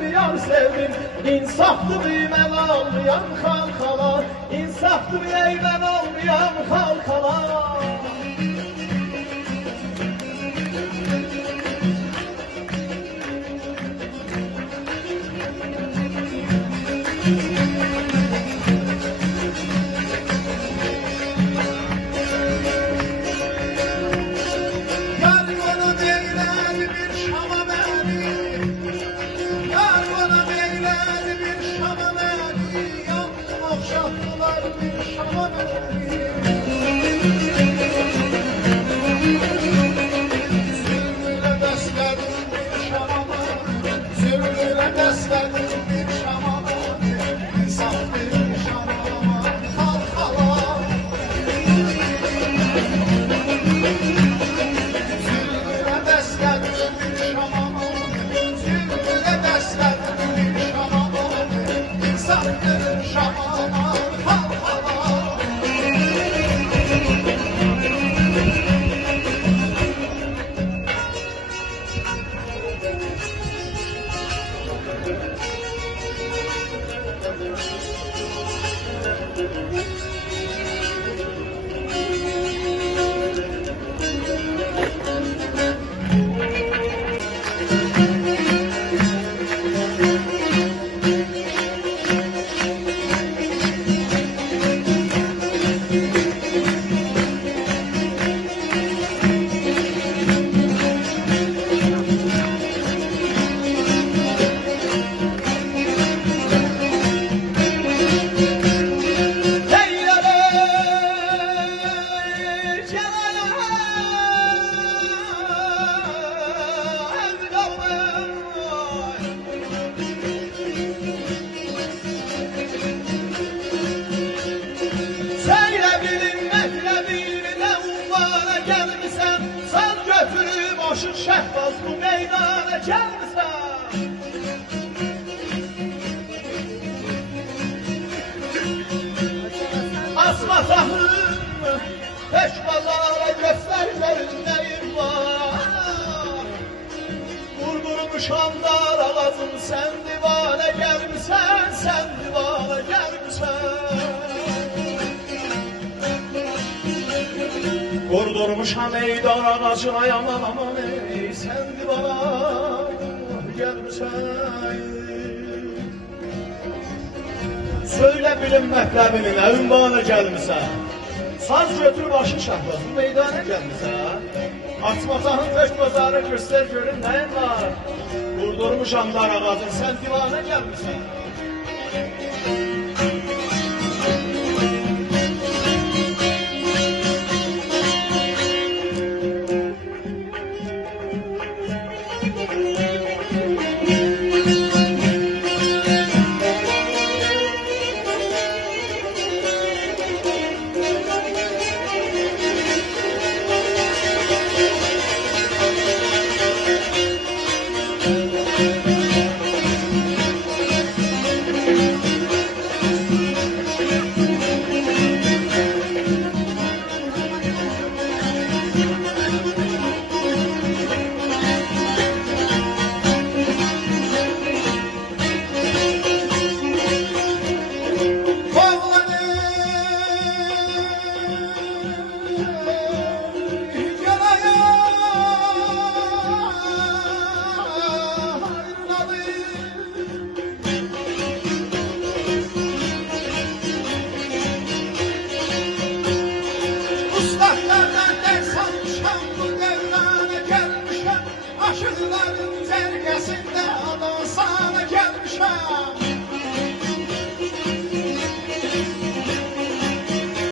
bir yar sevdim. İnsaflı bir mən almayan xalqala, insaflı bir mən almayan xalqala. Şəhbaz bu meydana gəlmirsən. Asmasahım peş bazara göstərlərin nəyim var. Vurdurmuşam dar ağacım sən divana gəlmirsən, sən divana gəlmirsən. Vurdurmuşam ey dar ağacına yaman aman ey, sen divana gelmişsin. Söyle bilim mətləbinin ünvana gelmişsin. Saz götür başı şəhbazın meydana gelmişsin. Açmasahın beş bazarı göster görün neyin var. Vurdurmuşam dar ağacın sen divana gelmişsin.